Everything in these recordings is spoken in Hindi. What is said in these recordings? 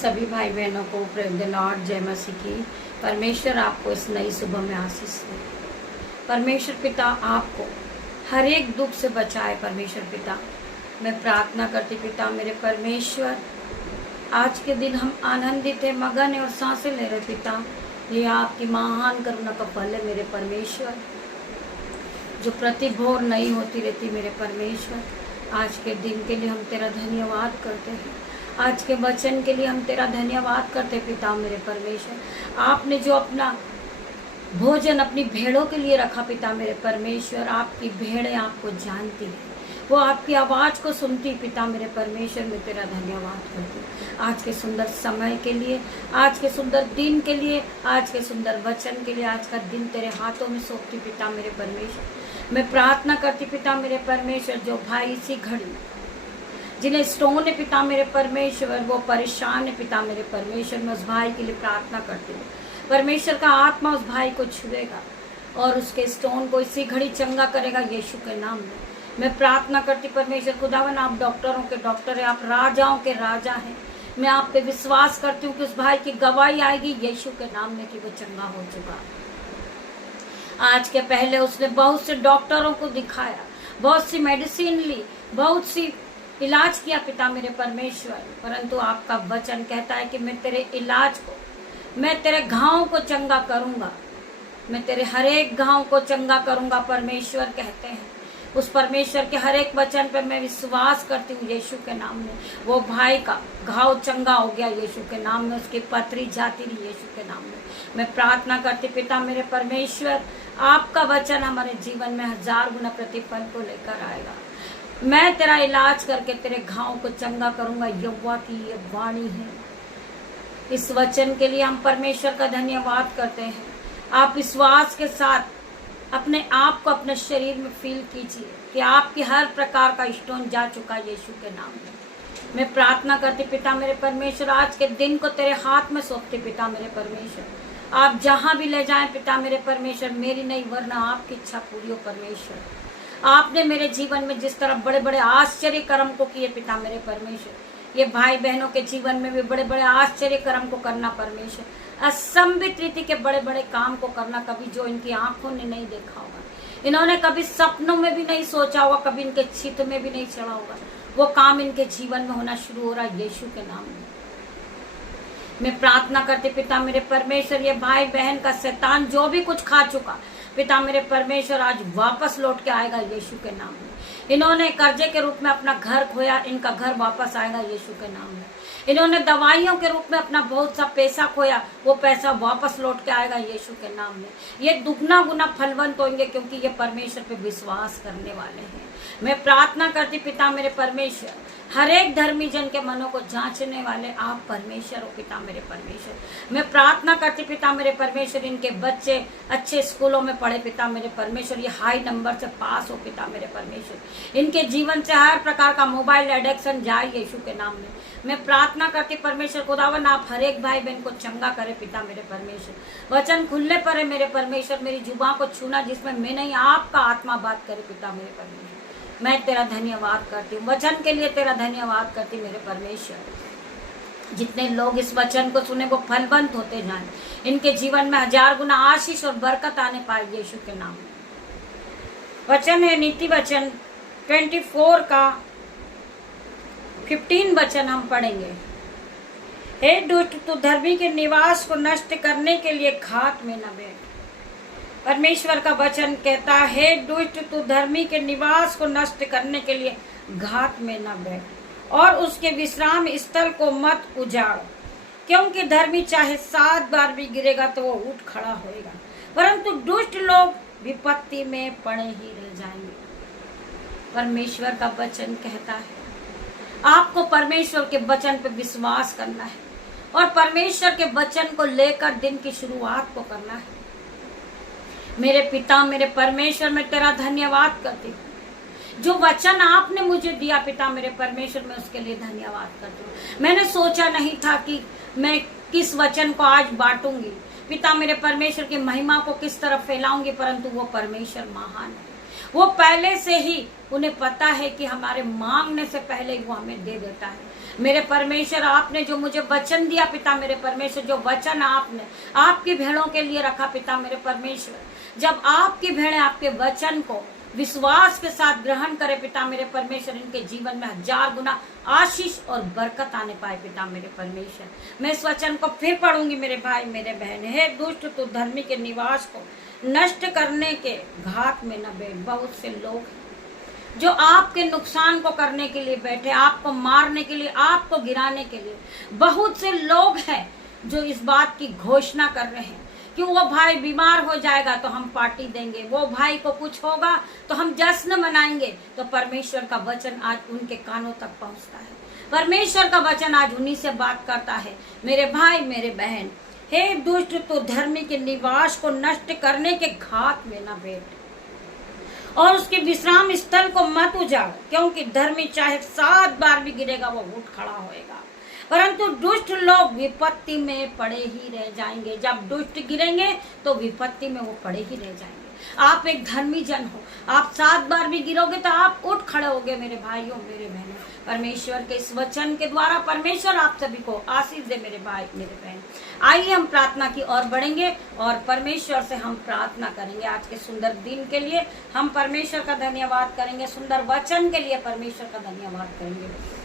सभी भाई बहनों को प्रेम द लॉर्ड जय मसीह की। परमेश्वर आपको इस नई सुबह में आशीष दे। परमेश्वर पिता आपको हर एक दुख से बचाए। परमेश्वर पिता मैं प्रार्थना करती पिता मेरे परमेश्वर, आज के दिन हम आनंदित है, मगन है और सांसें ले रहे पिता, ये आपकी महान करुणा का फल है मेरे परमेश्वर, जो प्रतिभोर नहीं होती रहती मेरे परमेश्वर। आज के दिन के लिए हम तेरा धन्यवाद करते हैं, आज के वचन के लिए हम तेरा धन्यवाद करते पिता मेरे परमेश्वर। आपने जो अपना भोजन अपनी भेड़ों के लिए रखा पिता मेरे परमेश्वर, आपकी भेड़ें आपको जानती है, वो आपकी आवाज़ को सुनती पिता मेरे परमेश्वर। मैं तेरा धन्यवाद करती आज के सुंदर समय के लिए, आज के सुंदर दिन के लिए, आज के सुंदर वचन के लिए। आज का दिन तेरे हाथों में सौंपती पिता मेरे परमेश्वर। मैं प्रार्थना करती पिता मेरे परमेश्वर, जो भाई इसी घड़ी जिन्हें स्टोन है पिता मेरे परमेश्वर, वो परेशान है पिता मेरे परमेश्वर, मैं उस भाई के लिए प्रार्थना करती हूँ। परमेश्वर का आत्मा उस भाई को छुएगा और उसके स्टोन को इसी घड़ी चंगा करेगा यीशु के नाम में। मैं प्रार्थना करती परमेश्वर खुदावन, आप डॉक्टरों के डॉक्टर हैं, आप राजाओं के राजा हैं। मैं आप पे विश्वास करती हूँ कि उस भाई की गवाही आएगी यीशु के नाम में कि वो चंगा हो चुका। आज के पहले उसने बहुत से डॉक्टरों को दिखाया, बहुत सी मेडिसिन ली, बहुत सी इलाज किया पिता मेरे परमेश्वर, परंतु आपका वचन कहता है कि मैं तेरे इलाज को, मैं तेरे घावों को चंगा करूंगा, मैं तेरे हर एक घाव को चंगा करूंगा। परमेश्वर कहते हैं, उस परमेश्वर के हर एक वचन पे मैं विश्वास करती हूँ यीशु के नाम में। वो भाई का घाव चंगा हो गया यीशु के नाम में, उसकी पथरी जाती रही यीशु के नाम में। मैं प्रार्थना करती पिता मेरे परमेश्वर, आपका वचन हमारे जीवन में 1000 गुना प्रतिफल को लेकर आएगा। मैं तेरा इलाज करके तेरे घाव को चंगा करूंगा, यहोवा की ये वाणी है। इस वचन के लिए हम परमेश्वर का धन्यवाद करते हैं। आप विश्वास के साथ अपने आप को अपने शरीर में फील कीजिए कि आपकी हर प्रकार का स्टोन जा चुका है यीशु के नाम में। मैं प्रार्थना करती पिता मेरे परमेश्वर, आज के दिन को तेरे हाथ में सौंपते पिता मेरे परमेश्वर। आप जहां भी ले जाएं पिता मेरे परमेश्वर, मेरी नहीं वरना आपकी इच्छा पूरी हो परमेश्वर। आपने मेरे जीवन में जिस तरह बड़े बड़े आश्चर्य कर्म को किए पिता मेरे परमेश्वर, ये भाई बहनों के जीवन में भी बड़े बड़े आश्चर्य कर्म को करना परमेश्वर। असंभित रीति के बड़े बड़े काम को करना, कभी जो इनकी आंखों ने नहीं देखा होगा, इन्होंने कभी सपनों में भी नहीं सोचा होगा, कभी इनके चित्त में भी नहीं चढ़ा होगा, वो काम इनके जीवन में होना शुरू हो रहा है यीशु के नाम में। मैं प्रार्थना करती पिता मेरे परमेश्वर, ये भाई बहन का शैतान जो भी कुछ खा चुका पिता मेरे परमेश्वर, आज वापस लौट के आएगा यीशु के नाम में। इन्होंने कर्जे के रूप में अपना घर खोया, इनका घर वापस आएगा यीशु के नाम में। इन्होंने दवाइयों के रूप में अपना बहुत सा पैसा खोया, वो पैसा वापस लौट के आएगा यीशु के नाम में। ये दुगना गुना फलवंत होंगे क्योंकि ये परमेश्वर पे विश्वास करने वाले हैं। मैं प्रार्थना करती पिता मेरे परमेश्वर, हर एक धर्मी जन के मनों को जांचने वाले आप परमेश्वर हो पिता मेरे परमेश्वर। मैं प्रार्थना करती पिता मेरे परमेश्वर, इनके बच्चे अच्छे स्कूलों में पढ़े पिता मेरे परमेश्वर, ये हाई नंबर से पास हो पिता मेरे परमेश्वर। इनके जीवन से हर प्रकार का मोबाइल एडिक्शन जाए यीशु के नाम में। मैं प्रार्थना करती परमेश्वर खुदावन, आप हर एक भाई बहन को चंगा करे पिता मेरे परमेश्वर। वचन खुलने पर है मेरे परमेश्वर, मेरी जुबान को छूना जिसमें मैं नहीं आपका आत्मा बात करे पिता मेरे परमेश्वर। मैं तेरा धन्यवाद करती हूँ, वचन के लिए तेरा धन्यवाद करती मेरे परमेश्वर। जितने लोग इस वचन को सुने वो फलवंत होते जाएं, इनके जीवन में 1000 गुना आशीष और बरकत आने पाए यीशु के नाम में। वचन है नीति वचन 24 का 15 वचन हम पढ़ेंगे। हे दुष्ट, तू धर्मी के निवास को नष्ट करने के लिए घात में न बैठ। परमेश्वर का वचन कहता है, हे दुष्ट, तू धर्मी के निवास को नष्ट करने के लिए घात में न बैठ और उसके विश्राम स्थल को मत उजाड़, क्योंकि धर्मी चाहे 7 बार भी गिरेगा तो वो उठ खड़ा होएगा, परंतु दुष्ट लोग विपत्ति में पड़े ही रह जाएंगे। परमेश्वर का वचन कहता है आपको परमेश्वर के वचन पर विश्वास करना है और परमेश्वर के वचन को लेकर दिन की शुरुआत को करना है। मेरे पिता मेरे परमेश्वर, मैं तेरा धन्यवाद करती हूँ, जो वचन आपने मुझे दिया पिता मेरे परमेश्वर, मैं उसके लिए धन्यवाद करती हूँ। मैंने सोचा नहीं था कि मैं किस वचन को आज बांटूंगी, पिता मेरे परमेश्वर की महिमा को किस तरफ फैलाऊंगी, परंतु वो परमेश्वर महान है। वो पहले से ही उन्हें पता है कि हमारे मांगने से पहले ही वो हमें दे देता है। मेरे परमेश्वर, आपने जो मुझे वचन दिया पिता मेरे परमेश्वर, जो वचन आपने आपकी भेड़ों के लिए रखा पिता मेरे परमेश्वर, जब आपकी भेड़ें आपके वचन को विश्वास के साथ ग्रहण करे पिता मेरे परमेश्वर, इनके जीवन में 1000 गुना आशीष और बरकत आने पाए पिता मेरे परमेश्वर। मैं इस वचन को फिर पढ़ूंगी मेरे भाई मेरे बहन। हे दुष्ट, तू धर्मी के निवास को नष्ट करने के घात में न बैठ। बहुत से लोग हैं जो आपके नुकसान को करने के लिए बैठे, आपको मारने के लिए, आपको गिराने के लिए। बहुत से लोग हैं जो इस बात की घोषणा कर रहे हैं कि वो भाई बीमार हो जाएगा तो हम पार्टी देंगे, वो भाई को कुछ होगा तो हम जश्न मनाएंगे। तो परमेश्वर का वचन आज उनके कानों तक पहुंचता है। परमेश्वर का वचन आज उन्हीं से बात करता है। मेरे भाई मेरे बहन, हे दुष्ट, तो धर्मी के निवास को नष्ट करने के घात में न बैठ और उसके विश्राम स्थल को मत उजाड़, क्योंकि धर्मी चाहे 7 बार भी गिरेगा वो उठ खड़ा होएगा, परंतु दुष्ट लोग विपत्ति में पड़े ही रह जाएंगे। जब दुष्ट गिरेंगे तो विपत्ति में वो पड़े ही रह जाएंगे। आप एक धर्मी जन हो, आप 7 बार भी गिरोगे तो आप उठ खड़े होगे मेरे भाइयों मेरे बहनों। परमेश्वर के इस वचन के द्वारा परमेश्वर आप सभी को आशीष दे मेरे भाई मेरे बहन। आइए हम प्रार्थना की ओर बढ़ेंगे और परमेश्वर से हम प्रार्थना करेंगे। आज के सुंदर दिन के लिए हम परमेश्वर का धन्यवाद करेंगे, सुंदर वचन के लिए परमेश्वर का धन्यवाद करेंगे।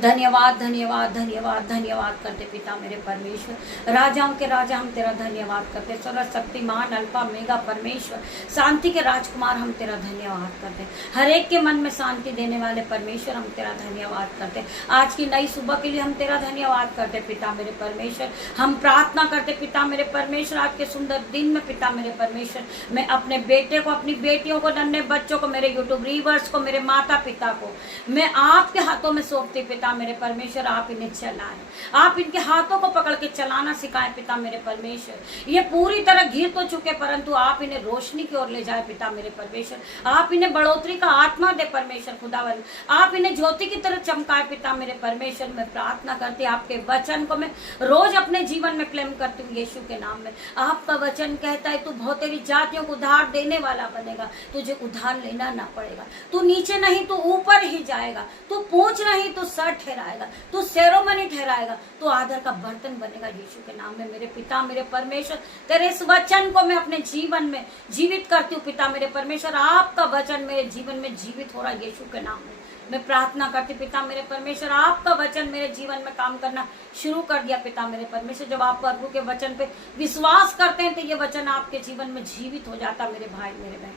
धन्यवाद धन्यवाद धन्यवाद धन्यवाद करते पिता मेरे परमेश्वर। राजाओं के राजा हम तेरा धन्यवाद करते। सर्वशक्तिमान अल्फा मेगा परमेश्वर, शांति के राजकुमार हम तेरा धन्यवाद करते। हर एक के मन में शांति देने वाले परमेश्वर हम तेरा धन्यवाद करते। आज की नई सुबह के लिए हम तेरा धन्यवाद करते पिता मेरे परमेश्वर। हम प्रार्थना करते पिता मेरे परमेश्वर, आज के सुंदर दिन में पिता मेरे परमेश्वर, मैं अपने बेटे को, अपनी बेटियों को, नन्हे बच्चों को, मेरे यूट्यूब रीवर्स को, मेरे माता पिता को मैं आपके हाथों में सौंपती पिता मेरे परमेश्वर। आप इन्हें चलाएं, आप इनके हाथों को पकड़ के चलाना सिखाएं पिता मेरे परमेश्वर। ये पूरी तरह घिर तो चुके, परंतु आप इन्हें रोशनी की ओर ले जाए पिता मेरे परमेश्वर। आप इन्हें बढ़ोतरी का आत्मा दे परमेश्वर खुदावन। आप इन्हें ज्योति की तरह चमकाए पिता मेरे परमेश्वर। मैं प्रार्थना करती आपके वचन को मैं रोज अपने जीवन में क्लेम करती हूँ यीशु के नाम में। आपका वचन कहता है तू बहुत तेरी जातियों को उधार देने वाला बनेगा, तुझे उधार लेना ना पड़ेगा। तू नीचे नहीं तू ऊपर ही जाएगा, तू पूंछ नहीं तू सर ठहराएगा, तू सेरोमनी ठहराएगा, तू आदर का बर्तन बनेगा यीशु के नाम में। मेरे पिता मेरे परमेश्वर, तेरे इस वचन को मैं अपने जीवन में जीवित करती हूँ पिता मेरे परमेश्वर। आपका वचन मेरे जीवन में जीवित हो रहा है यीशु के नाम में। मैं प्रार्थना करती पिता मेरे परमेश्वर, आपका वचन मेरे जीवन में काम करना शुरू कर दिया पिता मेरे परमेश्वर। जब आप प्रभु के वचन पे विश्वास करते हैं तो ये वचन आपके जीवन में जीवित हो जाता मेरे भाई मेरे बहन।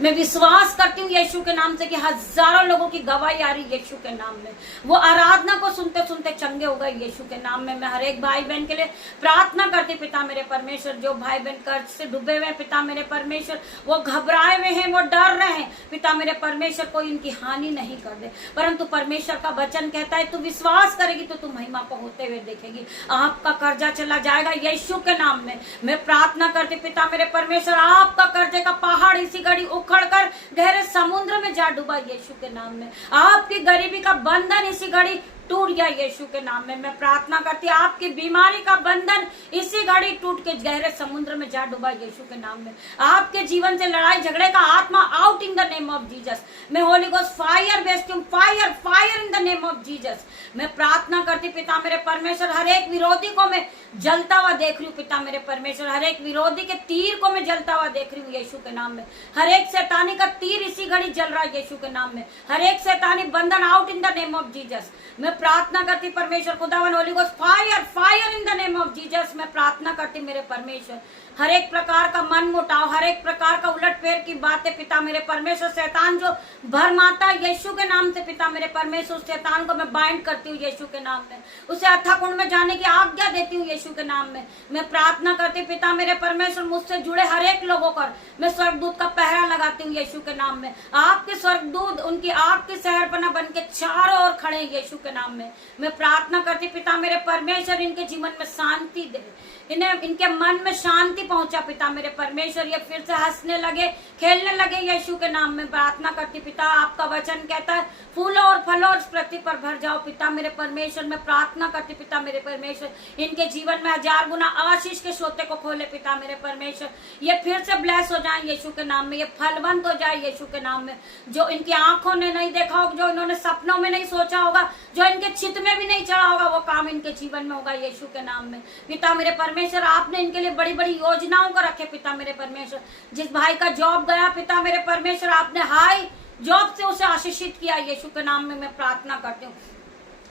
मैं विश्वास करती हूँ यीशु के नाम से कि हजारों लोगों की गवाही आ रही यीशु के नाम में। वो आराधना को सुनते सुनते चंगे हो गए यीशु के नाम में। मैं हर एक भाई बहन के लिए प्रार्थना करती पिता मेरे परमेश्वर। जो भाई बहन कर्ज से डूबे हुए पिता मेरे परमेश्वर, वो घबराए हुए हैं, वो डर रहे हैं पिता मेरे परमेश्वर, कोई इनकी हानि नहीं कर दे, परंतु परमेश्वर का वचन कहता है तू विश्वास करेगी तो तू महिमा को होते हुए देखेगी। आपका कर्जा चला जाएगा यीशु के नाम में। मैं प्रार्थना करती पिता मेरे परमेश्वर, आपका कर्जे का पहाड़ इसी घड़ी उखड़कर गहरे समुद्र में जा डूबा यीशु के नाम में। आपकी गरीबी का बंधन इसी घड़ी टूट गया यीशु के नाम में। मैं प्रार्थना करती आपकी बीमारी का बंधन इसी घड़ी टूट के गहरे समुद्र में जा डूबा यीशु के नाम में। आपके जीवन से लड़ाई झगड़े का आत्मा out in the name of Jesus. मैं होली गोस्ट फायर भेजती हूँ, fire fire in the name of Jesus. मैं प्रार्थना करती पिता मेरे परमेश्वर, हर एक विरोधी को मैं जलता हुआ देख रही हूँ पिता मेरे परमेश्वर। हर एक विरोधी के तीर को मैं जलता हुआ देख रही हूँ यीशु के नाम में। हर एक शैतानी का तीर इसी घड़ी जल रहा है यीशु के नाम में। हर एक शैतानी बंधन out in the name of Jesus. मैं प्रार्थना करती परमेश्वर खुदावन, Holi ghost fire fire in the name of Jesus. मैं प्रार्थना करती मेरे परमेश्वर, हर एक प्रकार का मन मुटाव, हर एक प्रकार का उलटफेर की बातें पिता मेरे परमेश्वर, शैतान जो भरमाता यीशु के नाम से पिता मेरे परमेश्वर, उस शैतान को मैं बाइंड करती हूँ यीशु के नाम में। उसे अथाह कुंड में जाने की आज्ञा देती हूँ यीशु के नाम में। मैं प्रार्थना करती पिता मेरे परमेश्वर, मुझसे जुड़े हर एक लोगों पर मैं स्वर्गदूत का पहरा लगाती हूँ यीशु के नाम में। आपके स्वर्गदूत उनकी आग की शहरपना बन के चारों ओर खड़े यीशु के नाम में। मैं प्रार्थना करती पिता मेरे परमेश्वर, इनके जीवन में शांति दे, इन्हें इनके मन में शांति पहुंचा पिता मेरे परमेश्वर, ये फिर से हंसने लगे, खेलने लगे। यीशु के नाम में प्रार्थना करती पिता, आपका वचन कहता है फूलों और फलों और पृथ्वी पर भर जाओ पिता मेरे परमेश्वर। मैं प्रार्थना करती पिता मेरे परमेश्वर, इनके जीवन में 1000 गुना आशीष के सोते को खोले पिता मेरे परमेश्वर। ये फिर से ब्लेस हो जाए यीशु के नाम में, ये फलवंत हो जाए यीशु के नाम में। जो इनकी आंखों ने नहीं देखा होगा, जो इन्होंने सपनों में नहीं सोचा होगा, जो इनके चित्त में भी नहीं चढ़ा होगा, वो काम इनके जीवन में होगा यीशु के नाम में पिता मेरे परमेश्वर। आपने इनके लिए बड़ी बड़ी योजनाओं को रखे पिता मेरे परमेश्वर। जिस भाई का जॉब गया पिता मेरे परमेश्वर, आपने हाई जॉब से उसे आशीषित किया यीशु के नाम में मैं प्रार्थना करती हूँ।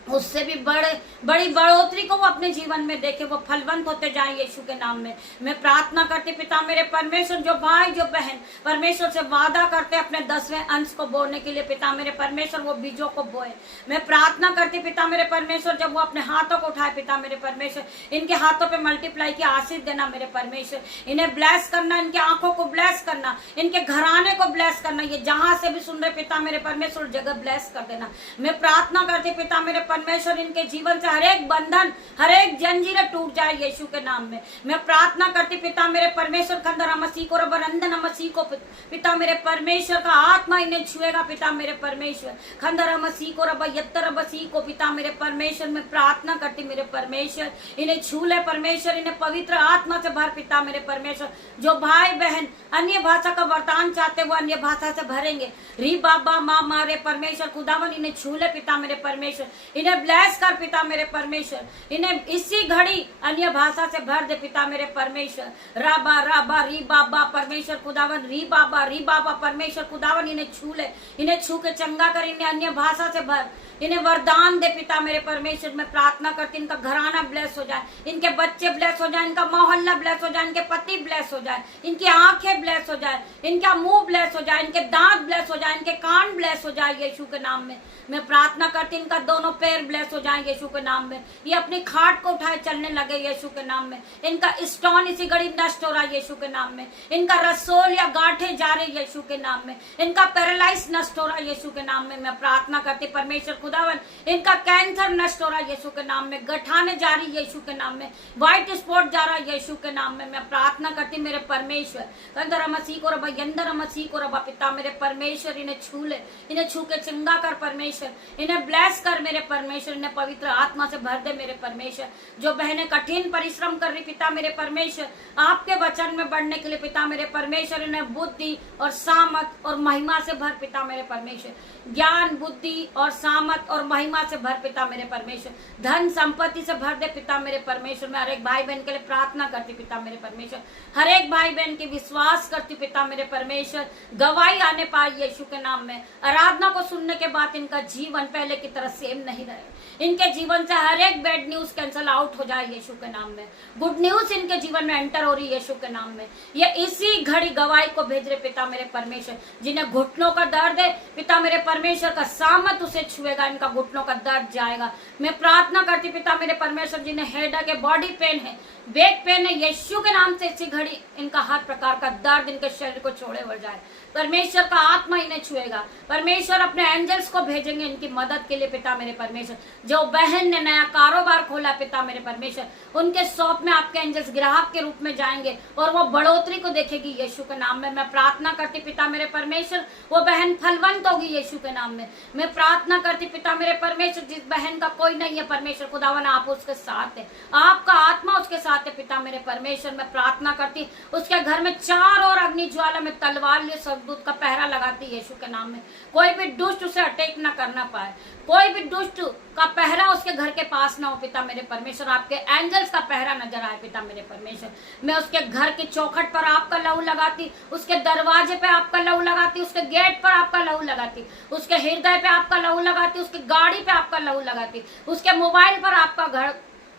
उससे भी बड़ी बढ़ोतरी को वो अपने जीवन में देखे, वो फलवंत होते जाए यीशु के नाम में मैं प्रार्थना करती पिता मेरे परमेश्वर। जो भाई जो बहन परमेश्वर से वादा करते अपने 10वें अंश को बोने के लिए पिता मेरे परमेश्वर, वो बीजों को बोए। मैं प्रार्थना करती पिता मेरे परमेश्वर, जब वो अपने हाथों को उठाए पिता मेरे परमेश्वर, इनके हाथों पे मल्टीप्लाई की आशीष देना मेरे परमेश्वर। इन्हें ब्लेस करना, इनकी आंखों को ब्लेस करना, इनके घराने को ब्लेस करना, ये जहां से भी सुन रहे पिता मेरे परमेश्वर जगह ब्लेस कर देना। मैं प्रार्थना करती पिता मेरे परमेश्वर, इनके जीवन से हर एक बंधन, हर एक जंजीरें टूट जाए यीशु के नाम में मैं प्रार्थना करती पिता मेरे परमेश्वर। खंदर मसीह को रबरंदन मसीह को पिता मेरे परमेश्वर का आत्मा इन्हें छुएगा पिता मेरे परमेश्वर। खंदर मसीह को रब यत्तर मसीह को पिता मेरे परमेश्वर मैं प्रार्थना करती मेरे परमेश्वर, इन्हें छू ले परमेश्वर, इन्हें पवित्र आत्मा से भर पिता मेरे परमेश्वर। जो भाई बहन अन्य भाषा का वरदान चाहते वो अन्य भाषा से भरेंगे। री बाबा माँ मारे परमेश्वर खुदावन, इन्हें छू ले पिता मेरे परमेश्वर, इन्हें ब्लेस कर पिता मेरे परमेश्वर, इन्हें इसी घड़ी अन्य भाषा से भर दे पिता मेरे परमेश्वर। राबा राबा री बाबा परमेश्वर खुदावन, री बाबा परमेश्वर खुदावन, इन्हें छू ले, इन्हें छू के चंगा कर, इन्हें अन्य भाषा से भर, इन्हें वरदान दे पिता मेरे परमेश्वर। मैं प्रार्थना करती इनका घराना ब्लेस हो जाए, इनके बच्चे ब्लेस हो जाए, इनका मोहल्ला ब्लेस हो जाए, इनके पति ब्लेस हो जाए, इनकी आंखें ब्लेस हो जाए, इनका मुंह ब्लेस हो जाए, इनके दांत ब्लेस हो जाए, इनके कान ब्लेस हो जाए यीशु के नाम में मैं प्रार्थना करती इनका दोनों पैर ब्लेस हो जाए यीशु के नाम में। ये अपनी खाट को उठाए चलने लगे यीशु के नाम में। इनका स्टोन इसी घड़ी नष्ट हो रहा है यीशु के नाम में। इनका रसोल या गांठे जा रहे यीशु के नाम में। इनका पैरालाइज नष्ट हो रहा है यीशु के नाम में मैं प्रार्थना करती परमेश्वर खुदावन। इनका कैंसर नष्ट हो रहा है यीशु के नाम में। गठाने जा रही यीशु के नाम में। व्हाइट स्पॉट जा रहा है यीशु के नाम में मैं प्रार्थना करती मेरे परमेश्वर। कंदर मसीह को रबा यंदर मसीह को रबा पिता मेरे परमेश्वर, इन्हें छू ले, इन्हें छू के चंगा कर परमेश्वर, इन्हें ब्लेस कर मेरे परमेश्वर, इन्हें पवित्र आत्मा से भर दे मेरे परमेश्वर। जो बहनें कठिन परिश्रम कर रही पिता मेरे परमेश्वर आपके वचन में बढ़ने के लिए पिता मेरे परमेश्वर, इन्हें बुद्धि और सामत और महिमा से भर पिता मेरे परमेश्वर। ज्ञान बुद्धि और सामत और महिमा से भर पिता मेरे परमेश्वर। धन संपत्ति से भर दे पिता मेरे परमेश्वर। मैं हर एक भाई बहन के लिए प्रार्थना करती पिता मेरे परमेश्वर। हर एक भाई बहन की विश्वास करती पिता मेरे परमेश्वर, गवाही आने पाए यीशु के नाम में। आराधना को सुनने के बाद इनका जीवन पहले की तरह सेम नहीं रहे। इनके जीवन से हर एक बैड न्यूज कैंसल आउट हो जाए यीशु के नाम में। गुड न्यूज इनके जीवन में एंटर हो रही है यीशु के नाम में। ये इसी घड़ी गवाही को भेज रहे पिता मेरे परमेश्वर। जिन्हें घुटनों का दर्द है पिता मेरे परमेश्वर का सामत उसे छुएगा, इनका घुटनों का दर्द जाएगा। मैं प्रार्थना करती पिता मेरे परमेश्वर, जिन्हें हेडेक है, बॉडी पेन है, बैक पेन है, यीशु के नाम से इसी घड़ी इनका हर प्रकार का दर्द इनके शरीर को छोड़े बढ़ जाए। परमेश्वर का आत्मा इन्हें छुएगा। परमेश्वर अपने एंजल्स को भेजेंगे इनकी मदद के लिए पिता मेरे परमेश्वर। जो बहन ने नया कारोबार खोला पिता मेरे परमेश्वर, उनके शॉप में आपके एंजल्स ग्राहक के रूप में जाएंगे और वो बढ़ोतरी को देखेगी यीशु के नाम में। मैं प्रार्थना करती पिता मेरे परमेश्वर, वो बहन फलवंत होगी यीशु के नाम में। मैं प्रार्थना करती पिता मेरे परमेश्वर, जिस बहन का कोई नहीं है परमेश्वर खुदावन आप उसके साथ है, आपका आत्मा उसके साथ है पिता मेरे परमेश्वर। मैं प्रार्थना करती उसके घर में चार और अग्नि ज्वाला में तलवार लिए स्वर्गदूत का पहरा लगाती यीशु के नाम में। कोई भी दुष्ट उसे अटैक न करना पाए, कोई भी दुष्ट का पहरा उसके घर के पास ना हो पिता मेरे परमेश्वर। आपके एंजल्स का पहरा नजर आए पिता मेरे परमेश्वर। मैं उसके घर की चौखट पर आपका लहू लगाती, उसके दरवाजे पे आपका लहू लगाती, उसके गेट पर आपका लहू लगाती, उसके हृदय पे आपका लहू लगाती, उसकी गाड़ी पे आपका लहू लगाती, उसके मोबाइल पर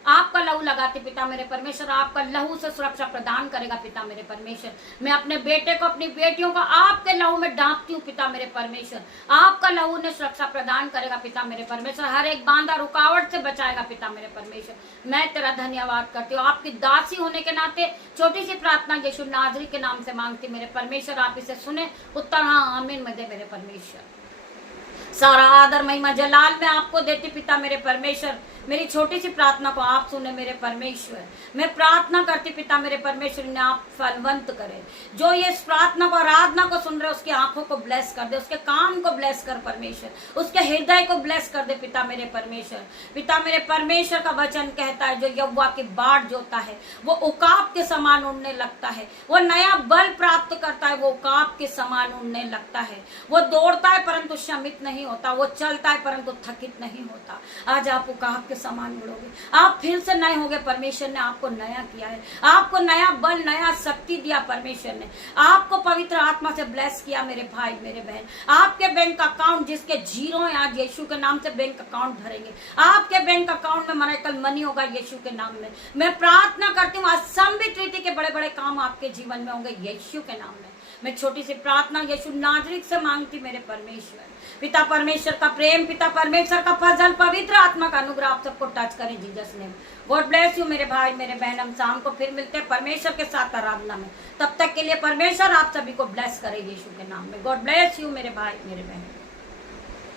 आपका लहू लगाती पिता मेरे परमेश्वर। आपका लहू से सुरक्षा प्रदान करेगा पिता मेरे परमेश्वर। मैं अपने बेटे को, अपनी बेटियों को आपके लहू में ढांकती हूँ पिता मेरे परमेश्वर। आपका लहू ने सुरक्षा प्रदान करेगा पिता मेरे परमेश्वर। हर एक बांधा रुकावट से बचाएगा पिता मेरे परमेश्वर। मैं तेरा धन्यवाद करती हूँ। आपकी दासी होने के नाते छोटी सी प्रार्थना यीशु नाजरी के नाम से मांगती मेरे परमेश्वर। आप इसे सुने, उत्तर हाँ आमीन में दे मेरे परमेश्वर। सारा आदर महिमा जलाल मैं आपको देती पिता मेरे परमेश्वर। मेरी छोटी सी प्रार्थना को आप सुने मेरे परमेश्वर। मैं प्रार्थना करती पिता मेरे परमेश्वर ने आप फलवंत करे। जो ये इस प्रार्थना को आराधना को सुन रहे उसकी आंखों को ब्लेस कर दे, उसके कान को ब्लेस कर परमेश्वर, उसके हृदय को ब्लेस कर दे पिता मेरे परमेश्वर। पिता मेरे परमेश्वर का वचन कहता है जो यहोवा की बाढ़ जोता है वो उकाब के समान उड़ने लगता है, वो नया बल प्राप्त करता है, वो उकाब के समान उड़ने लगता है। वो दौड़ता है परंतु शमित नहीं होता, वो चलता है परंतु थकित नहीं होता। आज आप उकाब के समान उड़ोगे, आप फिर से नए होगे। परमेश्वर ने आपको नया किया है, आपको नया बल नया शक्ति दिया। परमेश्वर ने आपको पवित्र आत्मा से ब्लेस किया मेरे भाई मेरे बहन। आपके बैंक अकाउंट जिसके जीरो है आज यीशु के नाम से बैंक अकाउंट भरेंगे। आपके बैंक अकाउंट में मराकल मनी होगा यीशु के नाम में। मैं प्रार्थना करती हूँ असंभित रीति के बड़े बड़े काम आपके जीवन में होंगे यीशु के नाम में। मैं छोटी सी प्रार्थना यीशु नाजरीत से मांगती मेरे परमेश्वर। पिता परमेश्वर का प्रेम, पिता परमेश्वर का फजल, पवित्र आत्मा का अनुग्रह आप सबको टच करे Jesus name. God bless you मेरे भाई मेरे बहन। हम शाम को फिर मिलते हैं परमेश्वर के साथ आराधना में। तब तक के लिए परमेश्वर आप सभी को ब्लेस करे यीशु के नाम में। गॉड ब्लेस यू मेरे भाई मेरे बहन।